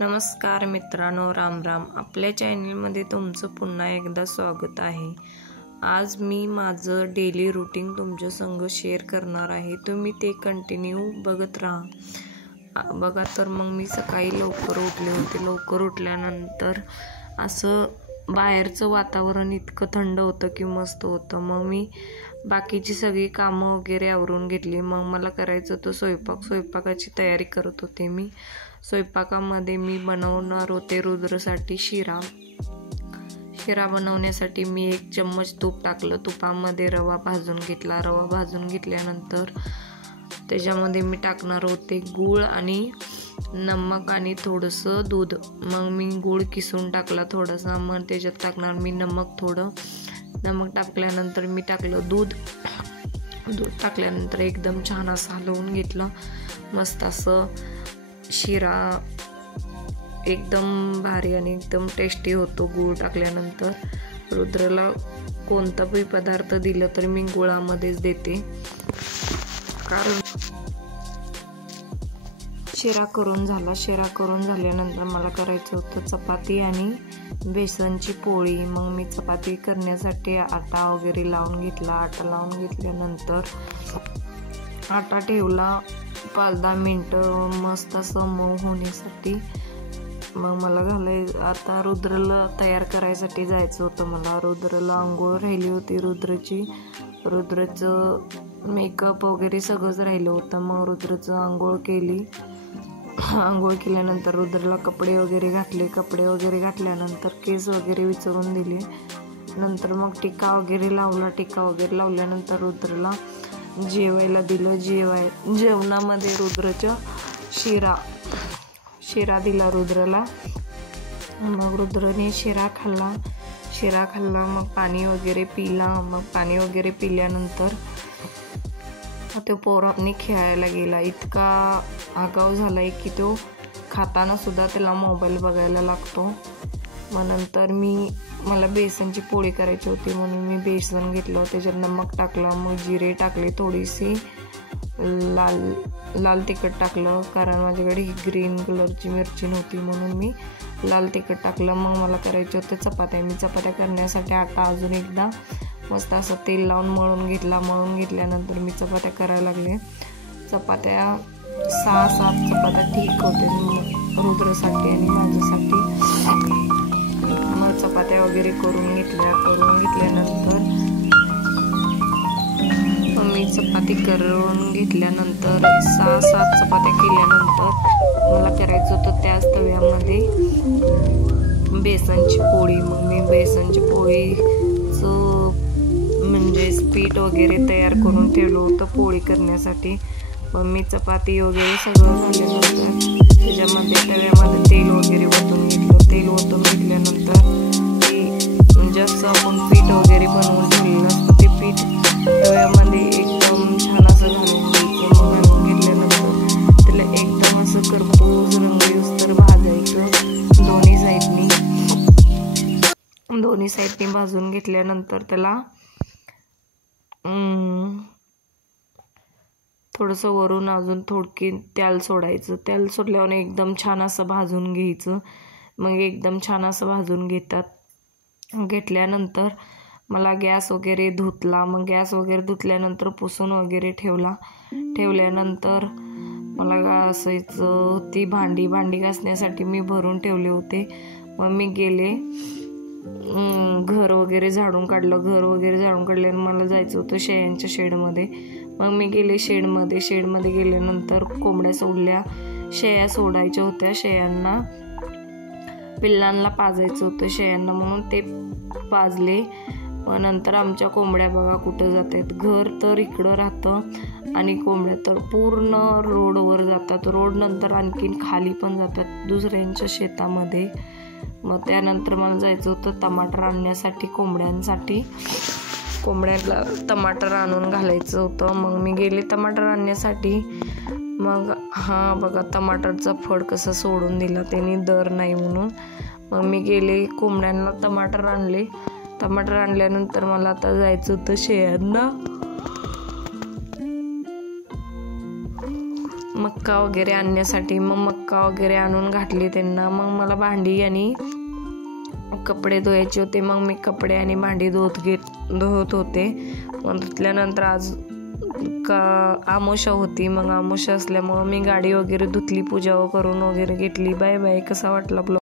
नमस्कार मित्रांनो, राम राम. आपल्या चॅनलमध्ये तुमचं पुन्हा एकदा स्वागत आहे. आज मी माझं डेली रुटीन तुमच्या संग शेअर करणार आहे. तुम्ही ते कंटिन्यू बघत राहा. बघा तर मग मी सकाळी लवकर उठले होते. लवकर उठल्यानंतर असं बाहेरचं वातावरण इतकं थंड होतं की मस्त होतं. मग मी बाकीची सगळी कामं वगैरे आवरून घेतली. मग मला करायचं होतं स्वयंपाकाची तयारी करत होते मी. स्वयंपाकामध्ये मी बनवणार होते रुद्रसाठी शिरा बनवण्यासाठी मी 1 चम्मच तूप टाकलं. तुपामध्ये रवा भाजून घेतला. रवा भाजून घेतल्यानंतर त्याच्यामध्ये मी टाकणार होते गूळ आणि नमक आणि थोडंसं दूध. मग मी गूळ किसून टाकला थोडासा. मग त्याच्यात टाकणार मी नमक टाकल्यानंतर मी टाकलं दूध टाकल्यानंतर एकदम छान असं हलवून घेतलं. मस्त असं शिरा एकदम भारी आणि एकदम टेस्टी होतो गूळ टाकल्यानंतर. रुद्रला कोणताही पदार्थ दिलं तर मी गुळामध्येच देते, कारण शिरा करून झाल्यानंतर मला करायचं होतं चपाती आणि बेसनची पोळी. मग मी चपाती करण्यासाठी आटा वगैरे लावून घेतला. आटा लावून घेतल्यानंतर आटा ठेवला 5-10 मिनटं मस्त असं मऊ होण्यासाठी. मग मला आता रुद्रला तयार करायसाठी जायचं होतं. मला रुद्रला आंघोळ राहिली होती. रुद्रचं मेकअप वगैरे सगळंच राहिलं होतं. मग रुद्रचं आंघोळ केल्यानंतर रुद्रला कपडे वगैरे घातल्यानंतर केस वगैरे विचारून दिले. नंतर मग टिका वगैरे लावल्यानंतर रुद्रला जेवायला दिलं. जेवणामध्ये रुद्रचं शिरा दिला रुद्रला. मग रुद्रने शिरा खाल्ला. मग पाणी वगैरे पिल्यानंतर तो पोरांनी खेळायला गेला. इतका आगाऊ झालाय की तो खाताना सुद्धा त्याला मोबाईल बघायला लागतो. मग नंतर मला बेसनची पोळी करायची होती म्हणून मी बेसन घेतलं. त्याच्यात नमक टाकलं. मग जिरे टाकले. थोडीशी लाल तिखट टाकलं, कारण माझ्याकडे ही ग्रीन कलरची मिरची नव्हती म्हणून मी लाल तिखट टाकलं. मग मला करायचं होतं चपात्या. मी चपात्या करण्यासाठी आटा अजून एकदा मस्त असं तेल लावून मळून घेतल्यानंतर मी चपात्या करायला लागले. चपात्या 6-7 चपात्या ठीक होते रुद्रसाठी आणि माझ्यासाठी. मग चपात्या वगैरे करून घेतल्यानंतर मी चपाती करून घेतल्यानंतर 6-7 चपात्या केल्यानंतर मला करायचं होतं त्याच तव्यामध्ये बेसनची पोळी. मग मी बेसनची पोळीचं म्हणजे पीठ वगैरे तयार करून ठेवलं होतं पोळी करण्यासाठी. मग मी चपाती वगैरे सगळं झाल्यानंतर त्याच्यामध्ये तव्यामध्ये तेल वगैरे ओतून घेतल्यानंतर ते जास्त आपण पीठ वगैरे बनवून ठेवलेलं असतं ते पीठ तव्यामध्ये एकदम छान असं घालून घ्यायचं. मग घालून घेतल्यानंतर त्याला एकदम असं करपूस रंग येऊस्तर भाजायचं दोन्ही साईडनी भाजून घेतल्यानंतर त्याला थोडंसं वरून अजून थोडकी तेल सोडायचं. तेल सोडल्यावर एकदम छान असं भाजून घ्यायचं. मग एकदम छान असं भाजून घेतल्यानंतर मला गॅस वगैरे धुतला. मग गॅस वगैरे धुतल्यानंतर पुसून वगैरे ठेवल्यानंतर मला घासायचं ती भांडी घासण्यासाठी मी भरून ठेवले होते. मग मी गेले घर वगैरे झाडून काढल्यानं मला जायचं होतं शेळ्यांच्या शेडमध्ये. मग मी गेले शेडमध्ये गेल्यानंतर कोंबड्या सोडल्या. शेळ्या सोडायच्या होत्या. शेळ्यांना पिल्लांना पाजायचं होतं शेळ्यांना म्हणून ते पाजले. मग नंतर आमच्या कोंबड्या बघा कुठं जातात. घर तर इकडं राहतं आणि कोंबड्या तर पूर्ण रोडवर जातात. रोड नंतर आणखीन खाली पण जातात दुसऱ्यांच्या शेतामध्ये. मग त्यानंतर मला जायचं होतं टमाटर आणण्यासाठी कोंबड्याला टमाटर आणून घालायचं होतं. मग मी गेले टमाटर आणण्यासाठी. मग बघा टमाटरचा फड कसा सोडून दिला त्यांनी, दर नाही म्हणून. मग मी गेले कोंबड्यांना टमाटर आणल्यानंतर मला आता जायचं होतं शेळ्यांना. मग मक्का वगैरे आणण्यासाठी. मग मक्का वगैरे आणून घातली त्यांना. मग मला भांडी आणि कपडे धुवायचे होते. मग मी कपडे आणि भांडी धुवत होते. मग धुतल्यानंतर आज आमोशा होती. मग आमोशा असल्यामुळं मी गाडी वगैरे धुतली, पूजा करून वगैरे घेतली. Bye bye. कसा वाटला ब्लॉग?